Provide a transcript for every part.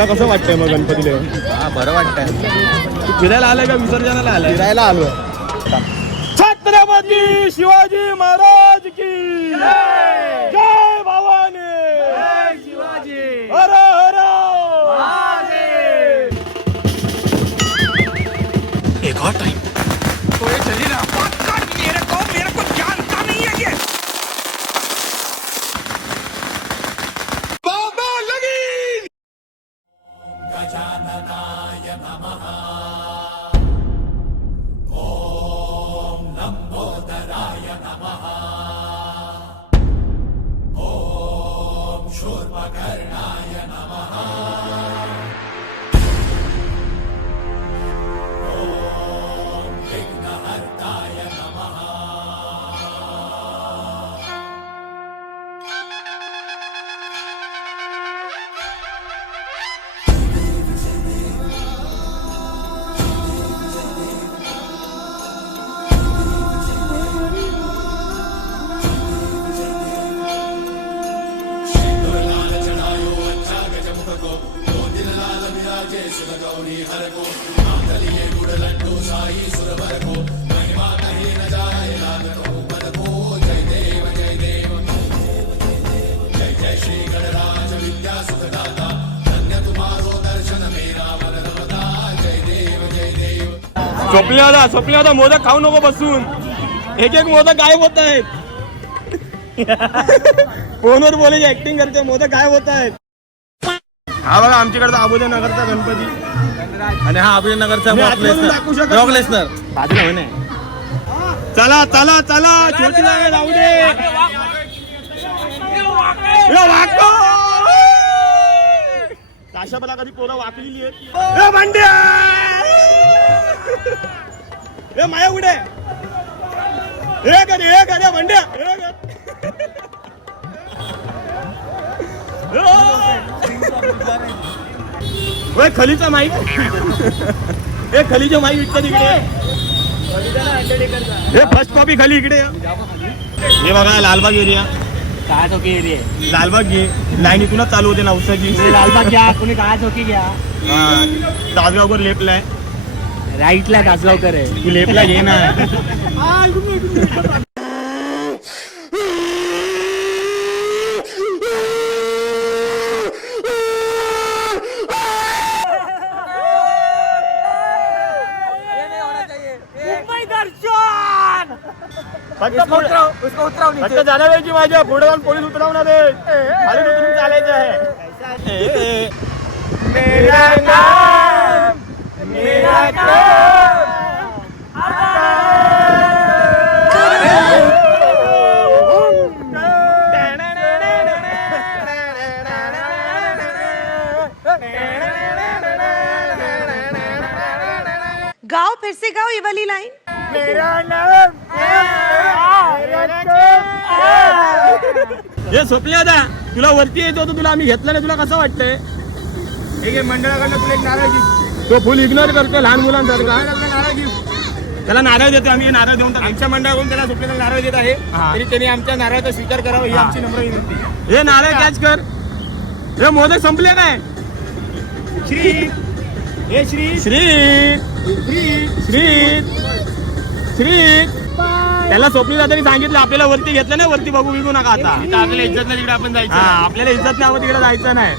तुला कसं वाटतंय मग गणपतीला? हा बरं वाटतंय. तू फिरायला आलाय का विसर्जनाला आलाय? फिरायला आलोय. छत्रपती शिवाजी महाराज की जय भवानी, जय शिवाजी, हर हर महादेव. एक और टाइम तो ये चलिए ना मेरे को जानता नहीं है ये. बाबा लगी. गजाननाय नमः. ओम लंबोदराय नमः. ओम शूर्पकर्णाय नमः. ओम विघ्नहर्ताय नमः. सिंदूरलाल चढ़ायो अच्छा गजमुख को. दो दिन लाल विराजे सुर गौरी हर को. मांगलिये गुड़ लड्डू साई सुरवर को. महिमा कही न जाए लागत ऊपर को. जय देव जय देव जय जय श्री गणराज विद्या सुखदाता. धन्य तुम्हारो दर्शन मेरा मन रमता. जय देव जय देव. स्वप्ने होता मोदक खाऊ नको बसून. एक एक मोदक गायब होत आहेत. फोनवर बोलायची ऍक्टिंग करते, मोदक गायब होत आहेत. हा बघा आमच्याकडचा अबोधनगरचा गणपती आणि हा अभिनगरचा मी आतमधून दाखवू शकत ब्रॉक नाही. लेसनर. बाजूला होय नाही. चला चला चला छोटी जागा जाऊ दे. ए, वाको! अशा मला कधी पोरं वाकलेली आहेत. ए, भांड्या! ए माया कुठे? हे कधी भांड्या हे खलीचा माईक. हे खलीचे माईक विकतात इकडे. हे फर्स्ट कॉपी खाली इकडे. हे बघा लालबाग एरिया. काय चौकी एरिया आहे? लालबाग घे लाईन इथूनच चालू होते नवसाची. लालबाग घ्या, कोणी काय चौकी घ्या. तासगावकर लेफ्टला राईटला कासगावकर आहे. तू लेफ्टला घे ना. मुंबई दर्शन. फक्त जाण्या वेळची माझ्या पुढे जाऊन पोलीस उतरवणार आहेत. खाली उतरून चालायचं आहे. मेरा नाम मेरा गाओ फिर से गाओ ये वाली लाइन. हे स्वप्ने होता तुला वरती येतो होतो, तुला आम्ही घेतलं नाही. तुला कसं वाटतंय? एक मंडळाकडनं तुला एक नारळ गिफ्ट. तो फुल इग्नोर करतो लहान मुलांसारखा. नारळ गिफ्ट त्याला नारळ देतो आम्ही. हे नारळ देऊन आमच्या मंडळाकडून त्याला स्वप्नेला नारळ देत आहे. तरी त्यांनी आमच्या नारळाचा स्वीकार करावा ही आमची नम्र विनंती. हे नारळ कॅच कर. हे मोदक संपले काय? श्री हे श्री श्री श्री श्री त्याला स्वप्नी दादानी सांगितलं आपल्याला वरती घेतलं नाही. वरती बघू विकू नका आता. आपल्याला इज्जत नाही तिकडे आपण जायचं. आपल्याला इज्जत नाही आपण तिकडे जायचं नाही.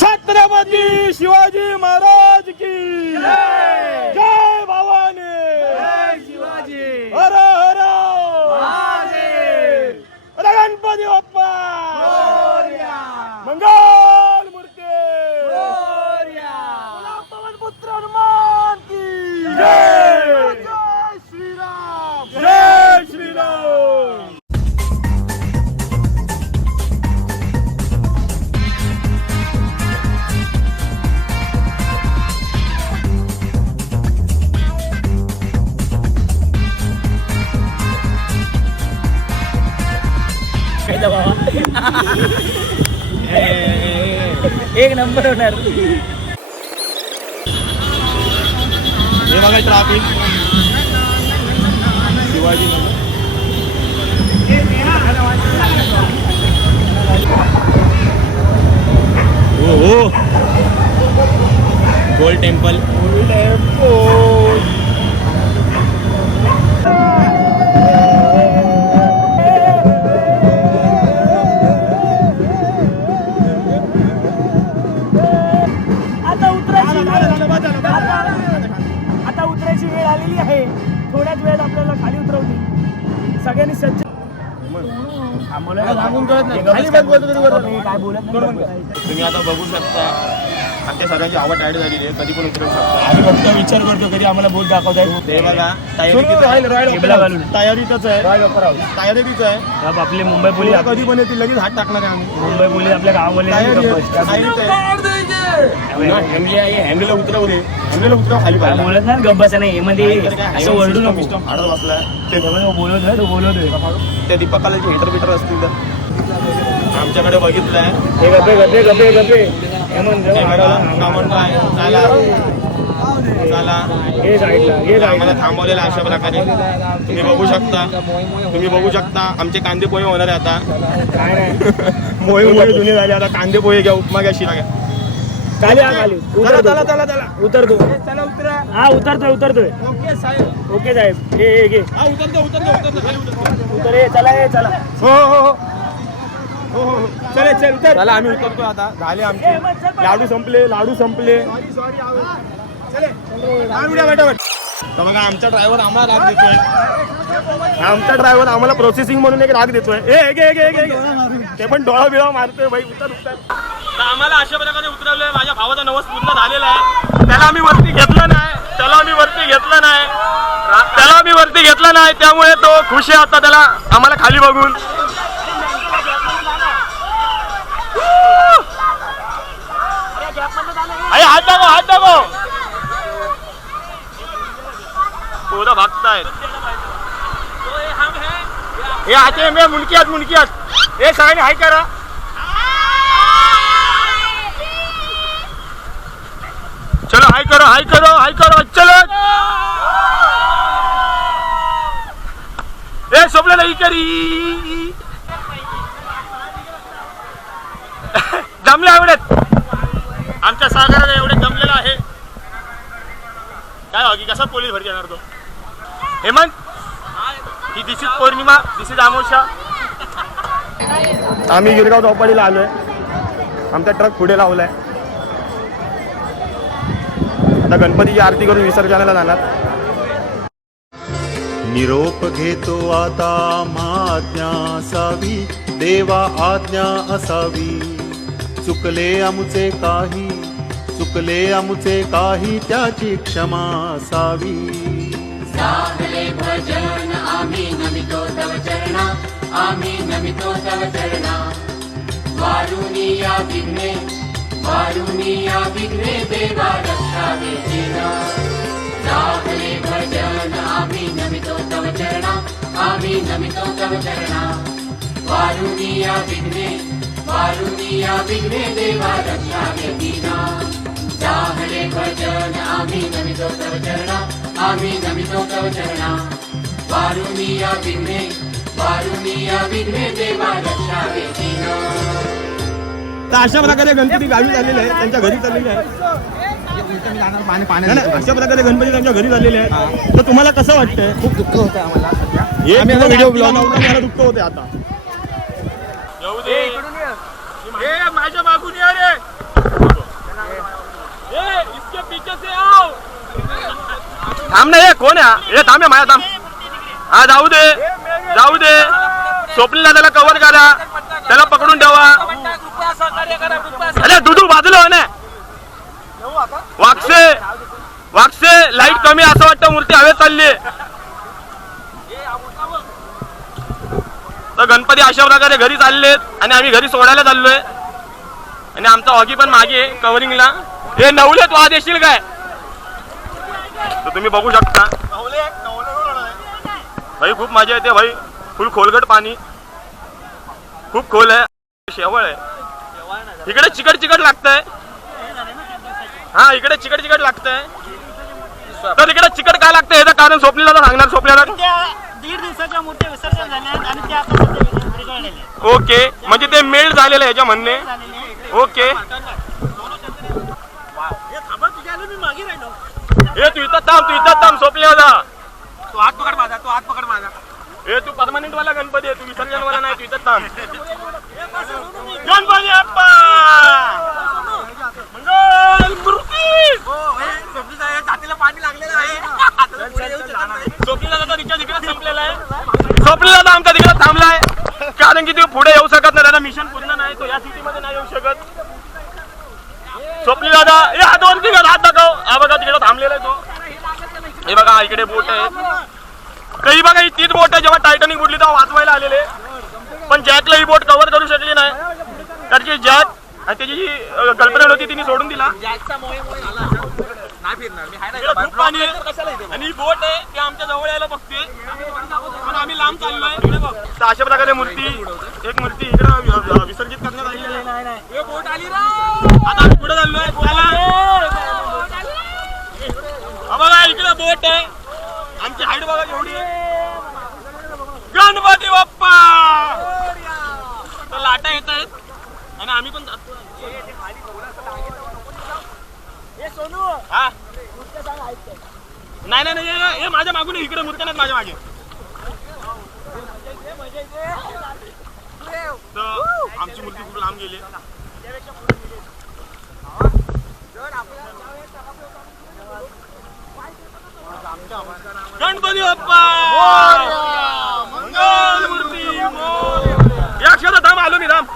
छत्रपती शिवाजी महाराज की जय भवानी, जय शिवाजी, हर हर महादेव. एक नंबर होणार. हे बघा ट्रॅफिक शिवाजी हो हो गोल्ड टेम्पल. आता उतरायची वेळ आलेली आहे. थोड्याच वेळात आपल्याला खाली उतरवतील. सगळ्यांनी सज्ज काय बोलत तुम्ही आता बघू शकता आमच्या सर्वांची आवड ऍड झालेली आहे. कधी पण उतरू शकता. आम्ही फक्त विचार करतो कधी आम्हाला बोल दाखवताय. ते बघा तयारीतच आहे. तयारीतच आहे. आपली मुंबई पोलीस कधी पण येतील लगेच हात टाकणार आहे आम्ही. मुंबई पोलीस आपल्या गावाला हँडीला उतरवू दे. हँडीला उतरव खाली पाहिजे. बोलत नाही गब्बाचा नाही मध्ये असं ओरडू नको. आडत बसलाय ते बोलत आहे तो बोलत आहे. त्या दीपक कॉलेजचे हिटर बिटर असतील तर आमच्याकडे बघितलंय. हे गप्पे गप्पे गप्पे गप्पे चला हे साईडला हे आम्हाला थांबवलेलं अशा प्रकारे तुम्ही बघू शकता. तुम्ही बघू शकता आमचे कांदे पोहे होणार आहे आता. काय नाही मोहे जुने झाले आता. कांदे पोहे घ्या उपमा घ्या शिरा घ्या. खाली खाली चला उतरतो. चला उतरा. हा उतरतोय ओके साहेब. ओके साहेब हे घे हा उतरतो खाली उतरतो. उतर ये चला ये चला. हो चल चला आम्ही उतरतो आता. झाले आमचे लाडू संपले. तर बघा आमचा ड्रायव्हर आम्हाला राग देतोय. आमचा ड्रायव्हर आम्हाला प्रोसेसिंग म्हणून एक राग देतोय. ते पण डोळा बिळा मारतोय भाई. उतर आम्हाला अशा प्रकारे उतरवलंय. माझ्या भावाचा नवस पूर्ण झालेला आहे. त्याला आम्ही वरती घेतलं नाही. त्यामुळे तो खुश आहे आता त्याला आम्हाला खाली बघून. हात टाको पोरं भागतायत. हे आते मी मुंडकी हे सगळ्यांनी हाय करा. चलो हाय करो चलो. हे सोपलं नाही करी जमले एवढेच. आमच्या सागराला एवढे जमलेला आहे. काय बाकी कसा पोलीस भरती येणार तो. हेमंत ही दिस इज पौर्णिमा, दिस इज अमावस्या. आम्ही गिरगाव चौपाटीला आलोय. आमचा ट्रक पुढे लावलाय. आता गणपतीची आरती करून विसर्जनाला जाणार. निरोप घेतो आता आज्ञा असावी. देवा आज्ञा असावी. चुकले आमुचे काही त्याची क्षमा असावी. साधले भजन आम्ही नमितो तव चरणा. वारुणी या विघ्ने देवा रक्षावे जीना. साधले भजन आम्ही नमितो तव चरणा. वारुणी या विघ्ने देवा रक्षावे जीना. साधले भजन आम्ही नमितो तव चरणा. वारुणी या विघ्ने देवा रक्षावे जीना. तर अशा प्रकारे गणपती गावी झालेले आहे. त्यांच्या घरी चाललेले आहे. अशा प्रकारे गणपती त्यांच्या घरी झालेले आहे. तर तुम्हाला कसं वाटतंय. खूप दुःख होतं आम्हाला सध्या. व्हिडिओ ब्लॉग दुःख होते आता. माझ्या मागून या रे. इसके पीछे से आओ. थांब ना. हे कोण आहे. हे थांब माझ्या थांब. हा जाऊ दे. स्वप्नीला त्याला कव्हर करा. त्याला पकडून ठेवा. अरे दुधू बाजूला हो ना. वागसे लाईट कमी असं वाटतं. मूर्ती हवेत चालली. तर गणपती अशा प्रकारे घरी चाललेत आणि आम्ही घरी सोडायला चाललोय. आणि आमचा हॉकी पण मागे कव्हरिंगला. हे नवलेत वाद येशील काय. तर तुम्ही बघू शकता भाई. खूप मजा येते भाई. फुल खोलगट पाणी. खूप खोल आहे. शेवळ आहे. इकडे चिकट लागतंय. हा इकडे चिकट लागतंय. तर इकडे चिकट काय लागतंय याचं कारण स्वप्नीला तर सांगणार. स्वप्नीला 1.5 दिवसाच्या मूर्ती विसर्जन झाल्या आणि त्या आता सध्या विरघळलेल्या ओके म्हणजे ते मेल्ट झालेलं आहे याच्या म्हणणे. ओके ए तू इथं थांब स्वप्नीला जा. तू हात पकड माझा. ए तू परमनंट वाला गणपती आहे, तू विसर्जन वाला नाही. तू इथं थांब. गणपती बाप्पा मंगल मूर्ती. छातीला पाणी लागलेलं आहे. स्वप्नीला दादा तिच्या तिकडे संपलेला आहे. स्वप्नीला दादा आमच्या तिकडे थांबलाय कारण की तो पुढे येऊ शकत नाही. त्याचा मिशन पूर्ण नाही, तो या सिटीमध्ये नाही येऊ शकत. स्वप्नीला दादा हे हात वरती कर, हात दाखव. हा बघा तिकडे थांबलेला आहे तो. हे बघा इकडे बोट आहे. काही बघा ही तीच बोट आहे जेव्हा टायटॅनिक बुडली तेव्हा वाचवायला आलेले, पण जॅकला ही बोट कव्हर करू शकली नाही कारण की जॅक आणि त्याची जी गर्लफ्रेंड होती तिने सोडून दिला. नाही फिरणार मी. खूप पाणी आहे आणि ही बोट आहे ती आमच्या जवळ यायला बघते पण आम्ही लांब चाललोय. तर अशा प्रकारे मूर्ती एक मूर्ती इकडे विसर्जित करण्यात आलेली आहे. बोट आली आता आम्ही पुढे चाललोय. बघा इकडे बोट आहे. आमची हाईट बघा एवढी आहे. गणपती बाप्पा तर लाटा येत आहेत आणि आम्ही पण जातो. हा नाही हे माझ्या मागून इकडे मूर्त्या नाहीत माझ्या मागे. तर आमची मूर्ती खूप लांब गेली. गणपती बाप्पा मंगल मूर्ती. या अक्षरात थांब आलो मी. थांब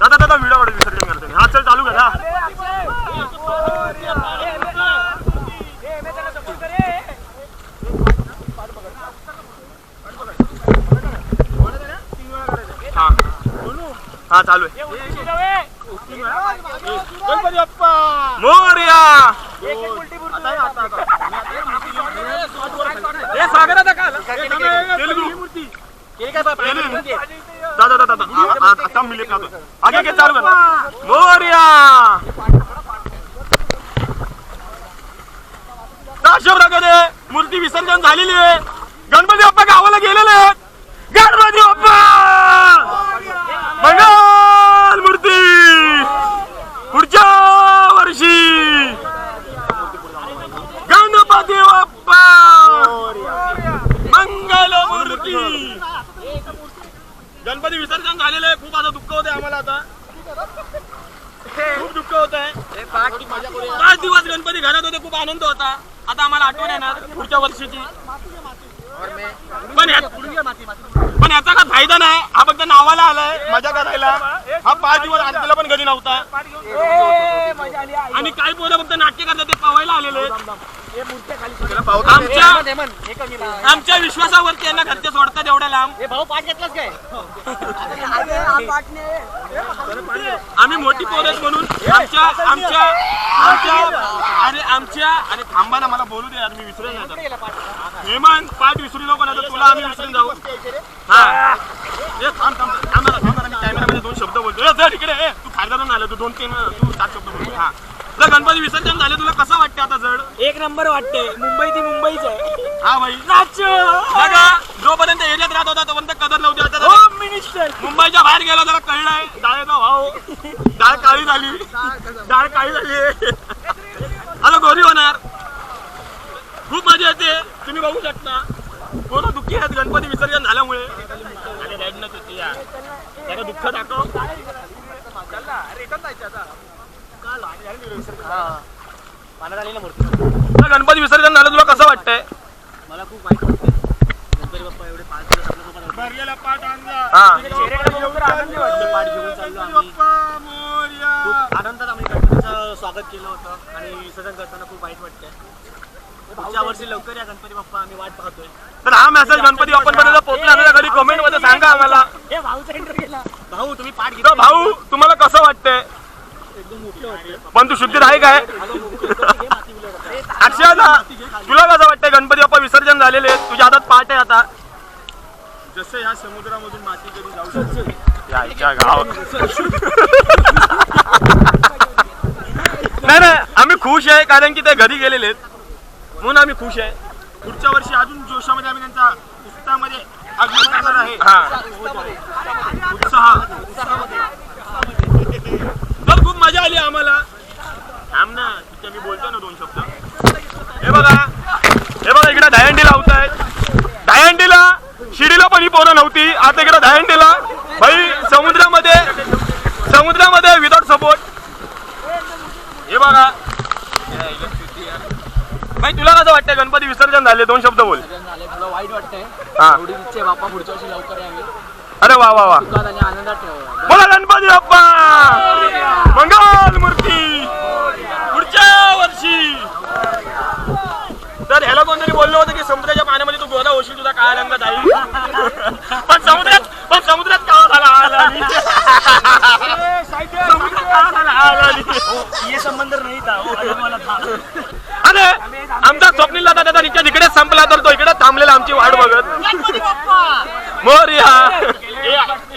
दादा व्हिडिओ विसर्जन करतो. हा चल चालू करा. हा चालू आहे. गणपती बाप्पा मोरया. हे सागराचा काल तेलुगू मूर्ती. दादा मिले आगे के चालू कर. मोरया. अशा प्रकारे मूर्ती विसर्जन झालेली आहे. गणपती बाप्पा गावाला गेलेले आहेत. गणपती बाप्पा मंगल मूर्ती. पुढच्या वर्षी गणपती बाप्पा मंगल मूर्ती. गणपती विसर्जन झालेलं आहे. खूप आता दुःख होते आम्हाला. आता खूप दुःख होत आहे. 5 दिवस गणपती घरात होते. खूप आनंद होता. आता आम्हाला आठवण येणार पुढच्या वर्षीची. पण याचा काय फायदा नाही. हा फक्त नावाला आलाय मजा करायला. हा 5 दिवस आणलेला पण कधी नव्हता. आणि काही पोरं फक्त नाट्य करतात ते पवायला आलेले. आमच्या विश्वासावरती यांना घरचे सोडतात एवढ्या लांब. भाऊ पाठ घेतलाच काय आम्ही मोठी पोरं आहेत म्हणून आमच्या अरे थांबा ना मला बोलू दे यार. मी विसरून जातो. हेमंत पाठ विसरू नको ना तुला आम्ही विसरून जाऊ. हा थांब मी कॅमेरामध्ये 2 शब्द बोलतो. जर इकडे तू खारदारून आलं. तू 2-3 तू 7 शब्द बोलतो. हा तर गणपती विसर्जन झाले. तुला कसं वाटते आता? जड 1 नंबर वाटते. मुंबई ती मुंबईच आहे. हा भाई बघा जोपर्यंत एरियात राहत होता तोपर्यंत कदर नव्हती. आता होम मिनिस्टर मुंबईच्या बाहेर गेला त्याला कळलंय डाळेचा भाव. डाळ काळी झाली. आता गोरी होणार. खूप मजा येते. तुम्ही बघू शकता पूर्ण दुःखी आहेत गणपती विसर्जन झाल्यामुळे. त्याला दुःख दाखव. गणपती विसर्जन झालं तुला कसं वाटतंय? मला खूप वाईट वाटतं. गणपती बाप्पा एवढे 5 दिवस आपल्यासोबत भरलेला पाठ आणला. पाठ घेऊन चाललो आम्ही. खूप आनंदात आम्ही गणपतीचं स्वागत केलं होतं आणि विसर्जन करताना खूप वाईट वाटतंय. पुढच्या वर्षी लवकर या गणपती बाप्पा. आम्ही वाट पाहतोय. तर हा मेसेज गणपती बाप्पांपर्यंत पोहोचला ना घरी कमेंट मध्ये सांगा आम्हाला. भाऊ तुम्ही पाठ घेतला. भाऊ तुम्हाला कसं वाटतंय? पण तू शुद्धीर आहे काय? अक्षय तुला कसं वाटतंय? गणपती बाप्पा विसर्जन झालेले तुझ्या हातात पाठ आहे आता. जसं ह्या समुद्रामधून माती कधी जाऊ शकते याच्या गाव नाही आम्ही खुश आहे कारण की ते घरी गेलेले आहेत म्हणून आम्ही खुश आहे. पुढच्या वर्षी अजून जोशामध्ये आम्ही त्यांचा उत्साहामध्ये आगमन करणार आहे. उत्साह तर खूप मजा आली आम्हाला. थांब ना तिथे मी बोलतो ना 2 शब्द. हे बघा इकडे दहीहंडी लावतायत. दहीहंडीला शिडीला पण ही पोरं नव्हती. आता इकडे दहीहंडीला भाई समुद्रामध्ये विदाउट सपोर्ट. हे बघा भाई तुला कसं वाटतंय गणपती विसर्जन झाले 2 शब्द बोल. थोडं वाईट वाटतंय. हा एवढी इच्छा बाप्पा पुढच्या वर्षी लवकर यावे. अरे वा वा वा आणि आनंदात ठेवा. बोला गणपती बाप्पा मंगल मूर्ती पुढच्या वर्षी. तर ह्याला कोणतरी बोललो होतं की समुद्राच्या पाण्यामध्ये तू गोदा होशील तुझा काळा रंग जाईल पण समुद्रात काळा झाला ये संबंध नाही था मला था. अरे आमचा स्वप्नील दादा त्याचा रिचार्ज इकडेच संपला तर तो इकडे थांबलेला आमची वाट बघत. मोरया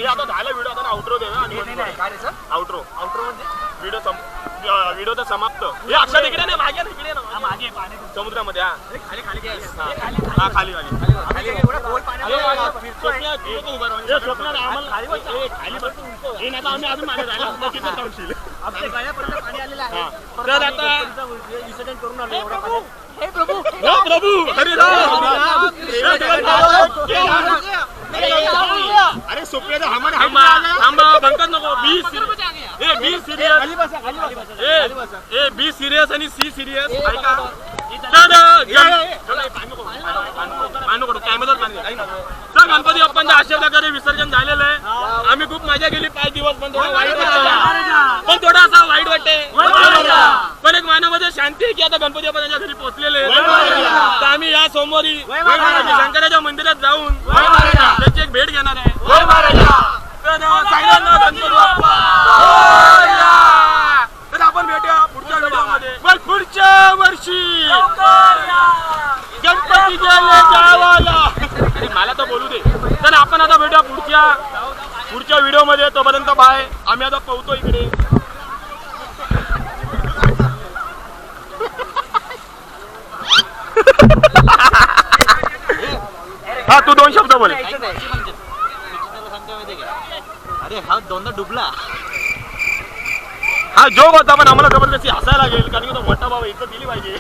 आता झालं व्हिडिओ आता आउट्रो दे आउट्रो म्हणजे व्हिडिओचा समाप्त. हे अक्षर इकडे नाही मागे इकडे ना मागे समुद्रामध्ये. हा खाली आम्ही अजून मागे जायला तर आता विसर्जन करून आलो एवढा पाण्यात. प्रभू अरे सोप्याचा थांबा बंकत नको. बी सिरियस आणि सी सिरियस ऐका. तर गणपती बाप्पांच्या आशीर्वादाने विसर्जन झालेलं आहे. आम्ही खूप मजा केली 5 दिवस पण थोडं असं वाईट वाटते. पण एक मनामध्ये शांती आहे की आता गणपती बाप्पा त्यांच्या घरी पोहोचलेले. तर आम्ही या सोमवारी शंकराच्या मंदिरात जाऊन त्याची एक भेट घेणार आहे. तर आपण भेटूया पुढच्या व्हिडिओमध्ये. पुढच्या वर्षी गणपतीच्या गावाला मला तर बोलू दे. तर आपण आता भेटूया पुढच्या व्हिडिओमध्ये. तोपर्यंत बाय. आम्ही आता पोहतो इकडे. हा तू 2 शब्द बोल. अरे हा दोनदा डुबला. हा जोक होता पण आम्हाला जबरदस्ती हसायला लागेल कारण की तो मोठा भाऊ इथं दिली पाहिजे.